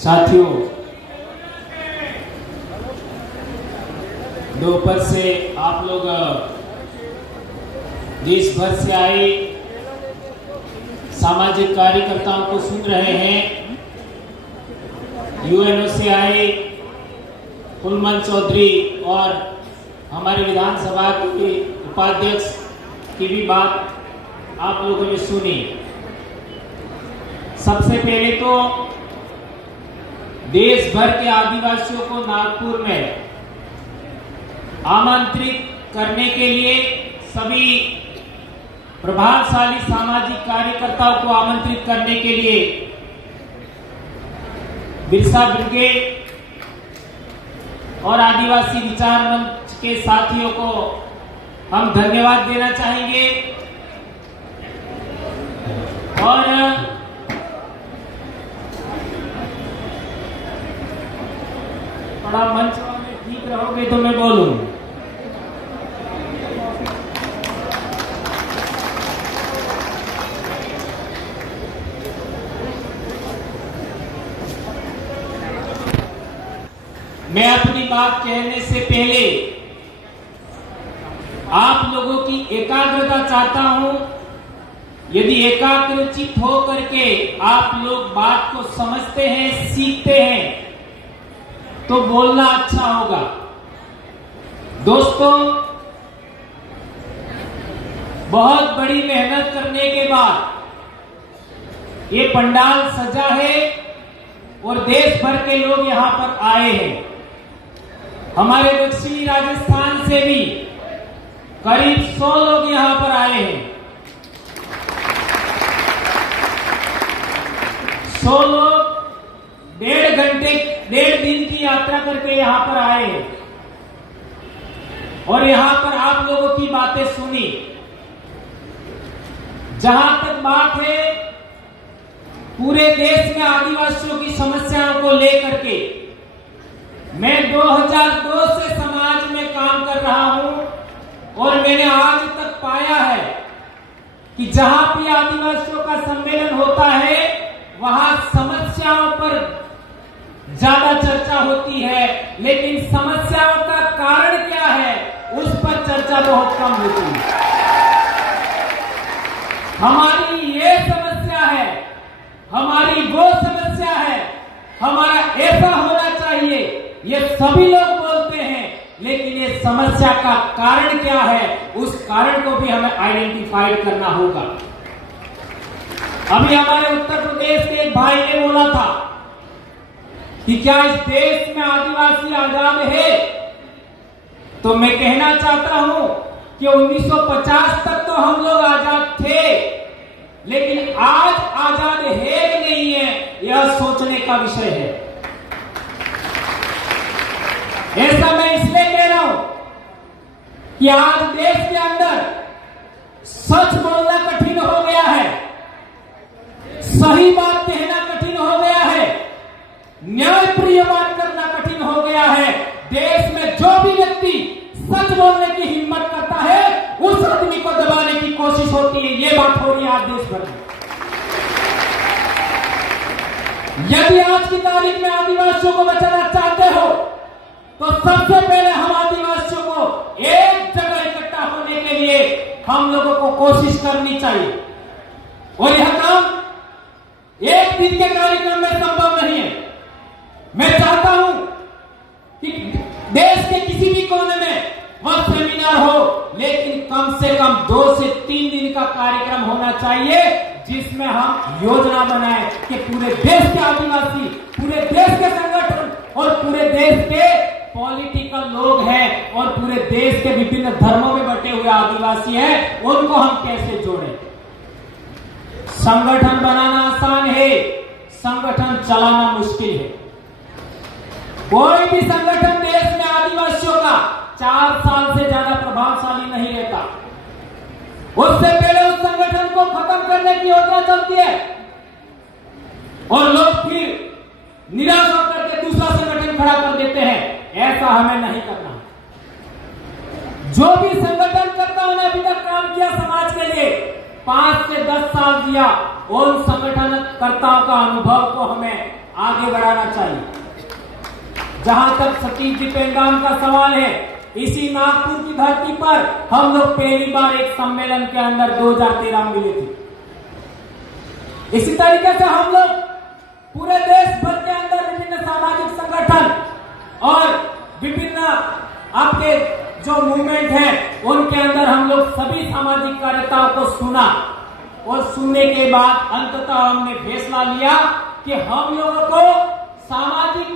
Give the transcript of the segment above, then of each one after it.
साथियों, दोपहर से आप लोग देश भर से आए सामाजिक कार्यकर्ताओं को सुन रहे हैं। यूएनओ से आए कुलमन चौधरी और हमारे विधानसभा के उपाध्यक्ष की भी बात आप लोगों ने सुनी। सबसे पहले तो देश भर के आदिवासियों को नागपुर में आमंत्रित करने के लिए सभी प्रभावशाली सामाजिक कार्यकर्ताओं को आमंत्रित करने के लिए बिरसा ब्रिगेड और आदिवासी विचार मंच के साथियों को हम धन्यवाद देना चाहेंगे। और थोड़ा मंच में ठीक रहोगे तो मैं बोलूं। मैं अपनी बात कहने से पहले आप लोगों की एकाग्रता चाहता हूं। यदि एकाग्रचित हो करके आप लोग बात को समझते हैं, सीखते हैं, तो बोलना अच्छा होगा। दोस्तों, बहुत बड़ी मेहनत करने के बाद ये पंडाल सजा है और देश भर के लोग यहां पर आए हैं। हमारे दक्षिणी राजस्थान से भी करीब 100 लोग यहां पर आए हैं। 100 लोग डेढ़ दिन की यात्रा करके यहां पर आए हैं और यहां पर आप लोगों की बातें सुनी। जहां तक बात है पूरे देश में आदिवासियों की समस्याओं को लेकर के, मैं 2002 से समाज में काम कर रहा हूं और मैंने आज तक पाया है कि जहां भी आदिवासियों का सम्मेलन होता है वहां समस्याओं पर ज्यादा चर्चा होती है, लेकिन समस्याओं का कारण क्या है उस पर चर्चा बहुत कम होती है। हमारी ये समस्या है, हमारी वो समस्या है, हमारा ऐसा होना चाहिए, ये सभी लोग बोलते हैं, लेकिन ये समस्या का कारण क्या है उस कारण को भी हमें आइडेंटिफाई करना होगा। अभी हमारे उत्तर प्रदेश के एक भाई ने बोला था कि क्या इस देश में आदिवासी आजाद है? तो मैं कहना चाहता हूं कि 1950 तक तो हम लोग आजाद थे, लेकिन आज आजाद है कि नहीं है यह सोचने का विषय है। ऐसा मैं इसलिए कह रहा हूं कि आज देश के अंदर सच बोलना कठिन हो गया है, सही बात कहना कठिन हो गया है, न्यायप्रिय बात करना कठिन हो गया है। देश में जो भी व्यक्ति सच बोलने की हिम्मत करता है उस आदमी को दबाने की कोशिश होती है। ये बात हो रही है आज देश भर में। यदि आज की तारीख में आदिवासियों को बचाना चाहते हो तो सबसे पहले हम आदिवासियों को एक जगह इकट्ठा होने के लिए हम लोगों को कोशिश करनी चाहिए और यह काम एक दिन के कार्यक्रम में संभव नहीं है। मैं चाहता हूं कि देश के किसी भी कोने में वह सेमिनार हो, लेकिन कम से कम 2 से 3 दिन का कार्यक्रम होना चाहिए जिसमें हम योजना बनाएं कि पूरे देश के आदिवासी, पूरे देश के संगठन और पूरे देश के पॉलिटिकल लोग हैं और पूरे देश के विभिन्न धर्मों में बटे हुए आदिवासी हैं, उनको हम कैसे जोड़ें। संगठन बनाना आसान है, संगठन चलाना मुश्किल है। कोई भी संगठन देश में आदिवासियों का 4 साल से ज्यादा प्रभावशाली नहीं रहता। उससे पहले उस संगठन को खत्म करने की योजना चलती है और लोग फिर निराश होकर के दूसरा संगठन खड़ा कर देते हैं। ऐसा हमें नहीं करना। जो भी संगठन करता ने अभी तक काम किया समाज के लिए, 5 से 10 साल दिया, उन संगठन कर्ताओं का अनुभव को हमें आगे बढ़ाना चाहिए। जहां तक सतीश जी पेंगाम का सवाल है, इसी नागपुर की धरती पर हम लोग पहली बार एक सम्मेलन के अंदर 2013 में मिले थे। इसी तरीके से हम लोग पूरे देश भर के अंदर विभिन्न सामाजिक संगठन और विभिन्न आपके जो मूवमेंट है उनके अंदर हम लोग सभी सामाजिक कार्यकर्ताओं को सुना और सुनने के बाद अंततः हमने फैसला लिया कि हम लोगों को सामाजिक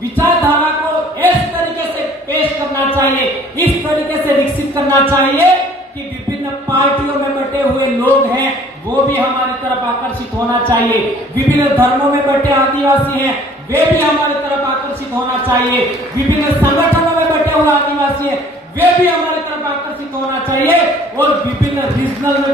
विचारधारा को इस तरीके से पेश करना चाहिए, इस तरीके से विकसित करना चाहिए कि विभिन्न पार्टियों में बटे हुए लोग हैं वो भी हमारी तरफ आकर्षित होना चाहिए, विभिन्न धर्मों में बटे आदिवासी हैं वे भी हमारी तरफ आकर्षित होना चाहिए, विभिन्न संगठनों में बटे हुए आदिवासी हैं वे भी हमारी तरफ आकर्षित होना चाहिए और विभिन्न रीजनल में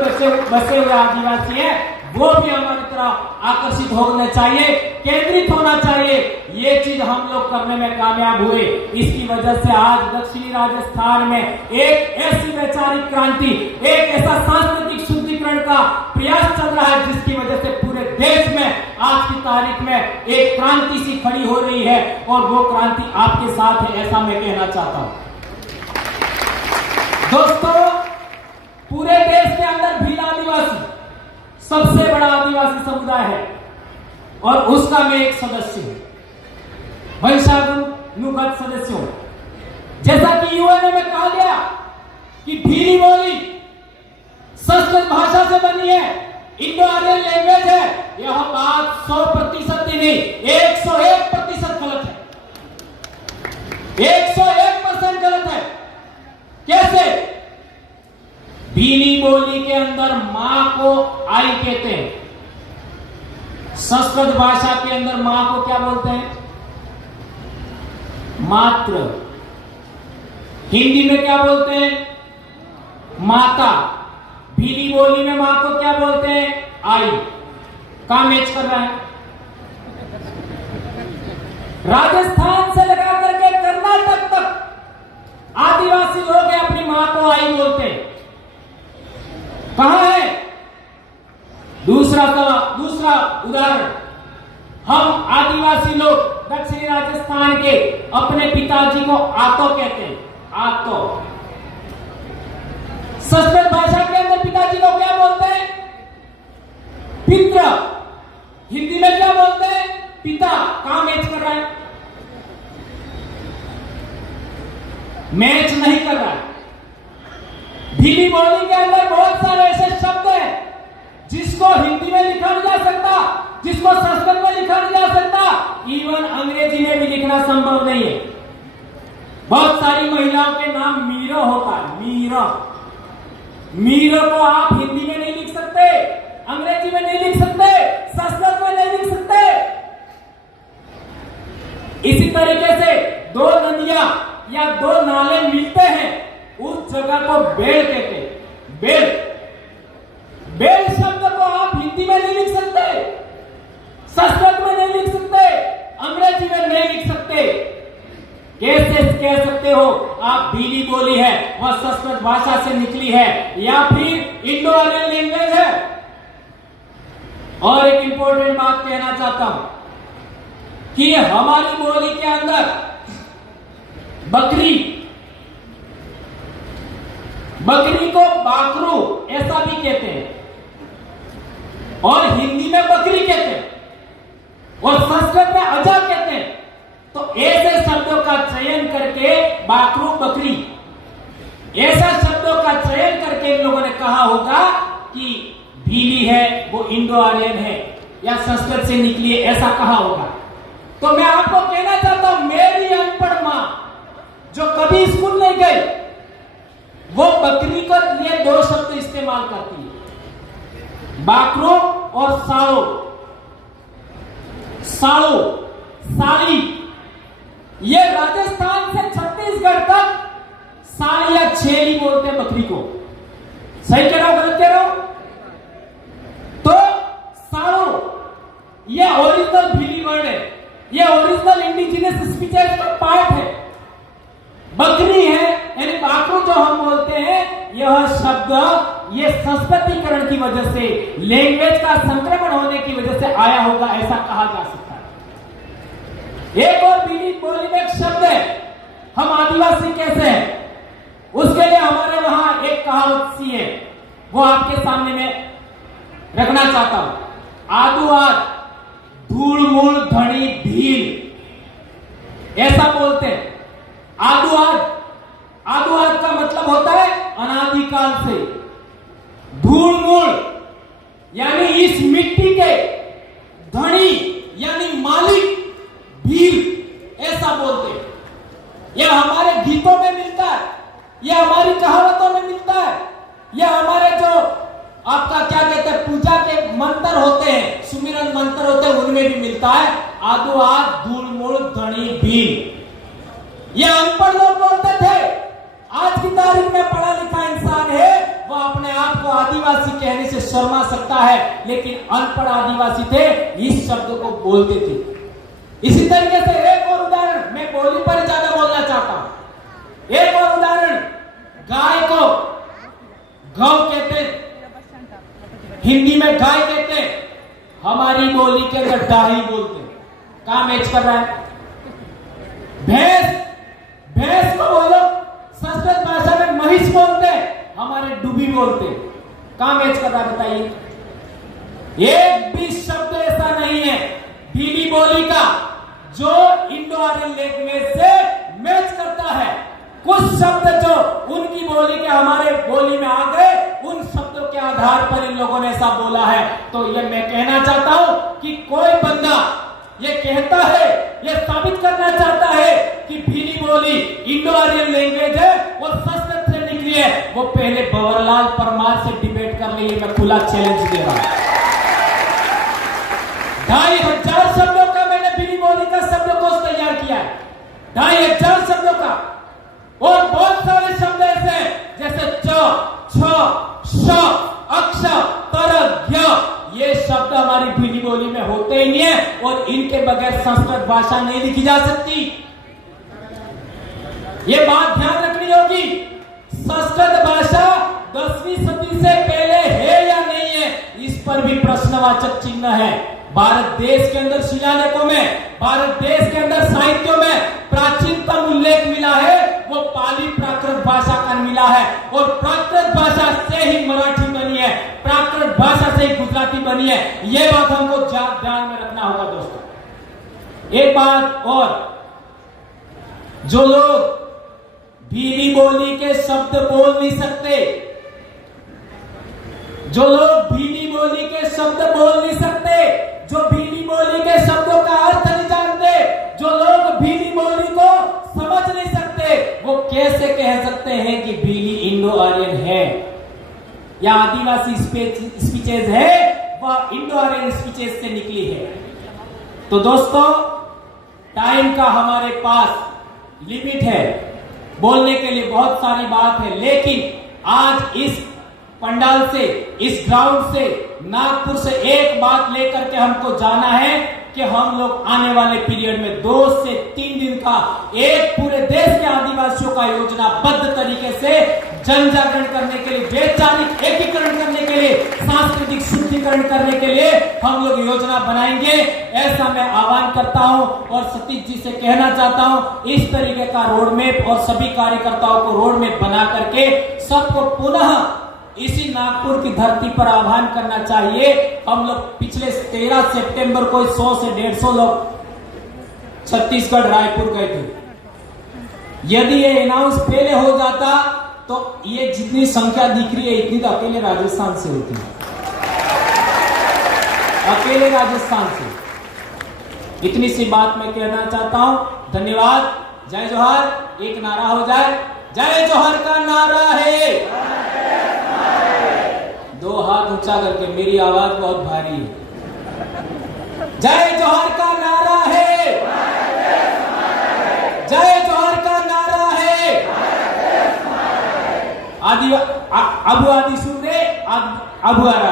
बसे हुए आदिवासी हैं वो भी हमारी तरफ आकर्षित होना चाहिए, केंद्रित होना चाहिए। ये चीज हम लोग करने में कामयाब हुए। इसकी वजह से आज दक्षिणी राजस्थान में एक ऐसी वैचारिक क्रांति, एक ऐसा सांस्कृतिक शुद्धिकरण का प्रयास चल रहा है जिसकी वजह से पूरे देश में आज की तारीख में एक क्रांति सी खड़ी हो रही है और वो क्रांति आपके साथ है, ऐसा मैं कहना चाहता हूं। दोस्तों, पूरे देश के अंदर भील आदिवासी सबसे बड़ा आदिवासी समुदाय है और उसका मैं एक सदस्य हूं, वंशानुगत सदस्य हूं। जैसा कि यूएनए में कहा गया कि भीली बोली संस्कृत भाषा से बनी है, इंडो आर्यन लैंग्वेज है, यह बात 100% ही नहीं 101% गलत है, 101% गलत है। कैसे? भीली बोली के अंदर मां को आई कहते हैं, संस्कृत भाषा के अंदर मां को क्या बोलते हैं? मात्र। हिंदी में क्या बोलते हैं? माता। भीली बोली में मां को क्या बोलते हैं? आई। कहां मैच कर रहा है? राजस्थान से लगा करके कर्नाटक तक आदिवासी लोग अपनी मां को आई बोलते हैं। कहां है? दूसरा उदाहरण, हम आदिवासी लोग दक्षिणी राजस्थान के अपने पिताजी को आतो कहते हैं, आतो। संस्कृत भाषा के अंदर पिताजी को क्या बोलते हैं? पित्र। हिंदी में क्या बोलते हैं? पिता। कहां मैच कर रहा है? मैच नहीं कर रहा है। भीली बोली के अंदर बहुत सारे ऐसे शब्द हैं जिसको हिंदी में लिखा नहीं जा सकता, जिसको संस्कृत में लिखा नहीं जा सकता, इवन अंग्रेजी में भी लिखना संभव नहीं है। बहुत सारी महिलाओं के नाम मीरा होता है, मीरा। मीरा को आप हिंदी में नहीं लिख सकते, अंग्रेजी में नहीं लिख सकते, संस्कृत में नहीं लिख सकते। इसी तरीके से दो नदियां या दो नाले मिलते हैं, उस जगह को बेल कहते हैं। बेल बेल शब्द को आप हिंदी में नहीं लिख सकते, संस्कृत में नहीं लिख सकते, अंग्रेजी में नहीं लिख सकते। कैसे कह सकते हो आप भीली बोली है, वह संस्कृत भाषा से निकली है या फिर इंडो आर्यन लैंग्वेज है? और एक इंपॉर्टेंट बात कहना चाहता हूं कि हमारी बोली के अंदर बकरी को बाकरू ऐसा भी कहते हैं और हिंदी में बकरी कहते हैं और संस्कृत में अजा कहते हैं। तो ऐसे शब्दों का चयन करके बाकरू बकरी ऐसा शब्दों का चयन करके इन लोगों ने कहा होगा कि भीली है वो इंडो आर्यन है या संस्कृत से निकली है, ऐसा कहा होगा। तो मैं आपको कहना चाहता हूं, मेरी अनपढ़ मां जो कभी स्कूल नहीं गई वो बकरी को लिए दो शब्द इस्तेमाल करती है, बाकरो और साड़ो। साड़ो, साड़ी, ये राजस्थान से छत्तीसगढ़ तक साड़ी या छेली बोलते हैं बकरी को। सही कह रहा हूं, गलत कह रहा हूं? तो साड़ो ये ओरिजिनल भीली वर्ड है, ये ओरिजिनल इंडिजिनस स्पीचेस का पार्ट है। बकरी है यानी बाकरू जो हम बोलते हैं, यह शब्द ये संस्कृतिकरण की वजह से, लैंग्वेज का संक्रमण होने की वजह से आया होगा, ऐसा कहा जा सकता है। एक और भीली बोली में एक शब्द है, हम आदिवासी कैसे हैं, उसके लिए हमारे वहां एक कहावत सी है, वो आपके सामने में रखना चाहता हूं। आदू आद धूल मूल धनी भील, ऐसा बोलते हैं। आदू आद का मतलब होता है अनादिकाल से। धूल मूल यानी इस मिट्टी के धनी यानी मालिक भील, ऐसा बोलते हैं। यह हमारे गीतों में मिलता है, यह हमारी कहावतों में मिलता है, यह हमारे जो आपका क्या कहते हैं पूजा के मंत्र होते हैं, सुमिरन मंत्र होते हैं, उनमें भी मिलता है। आदो आद धूल मूल धनी भील। यह अनपढ़ लोग बोलते थे। आज की तारीख में पढ़ा लिखा इंसान है, वह अपने आप को आदिवासी कहने से शर्मा सकता है, लेकिन अनपढ़ आदिवासी थे, इस शब्द को बोलते थे। इसी तरीके से एक और उदाहरण, मैं बोली पर ज्यादा बोलना चाहता हूं। एक और उदाहरण, गाय को गौ कहते, हिंदी में गाय कहते, हमारी बोली के अंदर डाही बोलते। कहां मैच कर रहा है? भैंस को बोलो संस्कृत भाषा में महिष बोलते, हमारे डूबी बोलते। कहां मैच कर रहा है बताइए? एक भी शब्द ऐसा नहीं है भीली बोली का जो इंडो आर्यन लैंग्वेज से मैच करता है। कुछ शब्द जो उनकी बोली के हमारे बोली में आ गए, उन शब्दों के आधार पर इन लोगों ने ऐसा बोला है। तो ये मैं कहना चाहता हूं कि कोई बंदा ये कहता है, ये साबित करना चाहता है कि भीली बोली इंडो आर्यन लैंग्वेज है और संस्कृत से निकली है, वो पहले भंवरलाल परमार से डिबेट कर ली। मैं खुला चैलेंज दे रहा हूं। 2500 शब्दों का मैंने भीली बोली का शब्दकोश तैयार किया है, 2500 शब्दों का। और बहुत सारे शब्द ऐसे हैं जैसे च, छ, श, अक्ष, तर, ज्ञ, ये शब्द हमारी भीली बोली में होते ही नहीं है और इनके बगैर संस्कृत भाषा नहीं लिखी जा सकती। ये बात ध्यान रखनी होगी। संस्कृत भाषा 10वीं सदी से पहले है या नहीं है, इस पर भी प्रश्नवाचक चिन्ह है। भारत देश के अंदर शिलालेखों में, भारत देश के अंदर साहित्यों में प्राचीनतम उल्लेख मिला है, वो पाली प्राकृत भाषा का मिला है। और प्राकृत भाषा से ही मराठी बनी है, प्राकृत भाषा से ही गुजराती बनी है। ये बात हमको ध्यान में रखना होगा दोस्तों। एक बात और, जो लोग भीली बोली के शब्द बोल नहीं सकते, जो लोग भीली बोली के शब्द बोल नहीं सकते, जो भीली बोली के शब्दों का अर्थ नहीं जानते, जो लोग भीली बोली को समझ नहीं सकते, वो कैसे कह सकते हैं कि भीली इंडो आर्यन है या आदिवासी स्पीचेज है, वह इंडो आर्यन स्पीचेज से निकली है। तो दोस्तों, टाइम का हमारे पास लिमिट है, बोलने के लिए बहुत सारी बात है, लेकिन आज इस पंडाल से, इस ग्राउंड से, नागपुर से एक बात लेकर के हमको जाना है कि हम लोग आने वाले पीरियड में 2 से 3 दिन का एक पूरे देश के आदिवासियों का योजनाबद्ध तरीके से जन जागरण करने के लिए, वैचारिक एकीकरण करने के लिए, सांस्कृतिक शुद्धिकरण करने के लिए हम लोग योजना बनाएंगे। ऐसा मैं आह्वान करता हूं और सतीश जी से कहना चाहता हूं, इस तरीके का रोड मैप और सभी कार्यकर्ताओं को रोड मैप बना करके सबको पुनः इसी नागपुर की धरती पर आह्वान करना चाहिए। हम लोग पिछले 13 सितंबर को 100 से 150 लोग छत्तीसगढ़ रायपुर गए थे। यदि ये अनाउंस पहले हो जाता तो ये जितनी संख्या दिख रही है, इतनी तो अकेले राजस्थान से होती है, अकेले राजस्थान से। इतनी सी बात मैं कहना चाहता हूं। धन्यवाद। जय जोहार। एक नारा हो जाए, जय जोहर का नारा है। 2 हाथ ऊंचा करके, मेरी आवाज बहुत भारी है। जय जोहर का नारा है, जय जोहर का नारा है। आदि अबू आदि सुन रे, अबू आ रहा